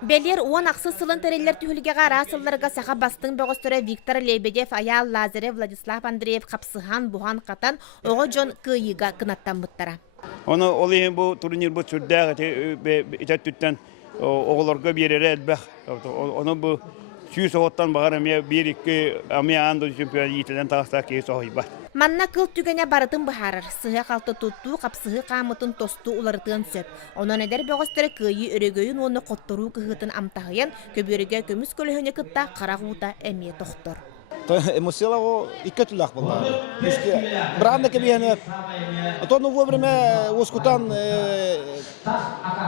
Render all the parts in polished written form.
Белер уон ақсы сылын тәрелер түхілгеға расылларға сақа бастың бөғістірі Виктор Лебедев, Аял Лазарев, Владислав Андреев, Қапсыған, Бұған Қатан, оғы жон күйіға кынаттан бұттара. Оны олайын бұл турнир бұл сүрдәғы итәттіттен оғыларға берері әлбәқ. Оны бұл сүйіс оғыттан бағар әмия бір-екі әмия аңды чемпион етілден тағыстағы кейс оғый бар. Манна кыл түгене барытын бахарыр. Сыға қалты тұтту, қапсығы қамытын тосту уларытын сөп. Онан әдер бөғістірі күйі өрегөйін оны қоттыру кығытын амтағыян, көберіге көміс көліхіне кытта қарағуыта әмие тоқтыр. Эмоциялар икки түллах булар. Бранда кебияне. Тону вовремя оскутан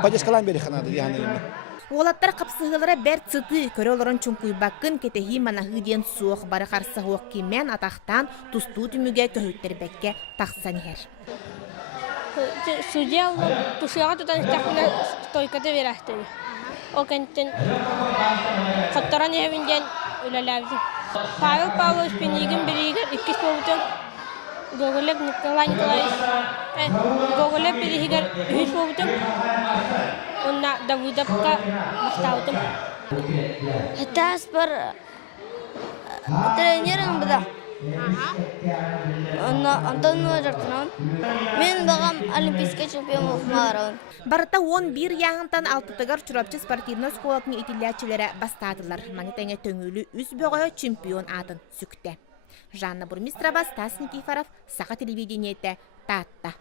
подескалан бери ханады яны. Олаттар қапсығылары бәр цыты көрі оларын чүнкуй бақын кетехи манахы ден суық бары қарсы оқ кемен атақтан тұсту түміге көхіттер бәкке тақсан ер. Судья тушыға тұтан істәқіне стойкаты верәқтері. О кәнттен қоттаран евінден өләләбді. Павел Павлович Пенигин бірігер 2 болбутын. Гоголев Николай Николаевич. Гоголев бірігер 3 болбутын. Онна Давыдовқа бастаудым. Тәс бар тренерім бұда. Антон Мөжартынан. Мен бағам олимпийский чемпион болмағарауын. Барыта 11 яғынтан 6-тығар чурапчы спортивный сколатын итилячілері бастадылар. Манетәңе төңілі үз бөғайы чемпион атын сүкті. Жанна Бурмистрова, Стас Никифоров, Сақа телевидениеті, Татта.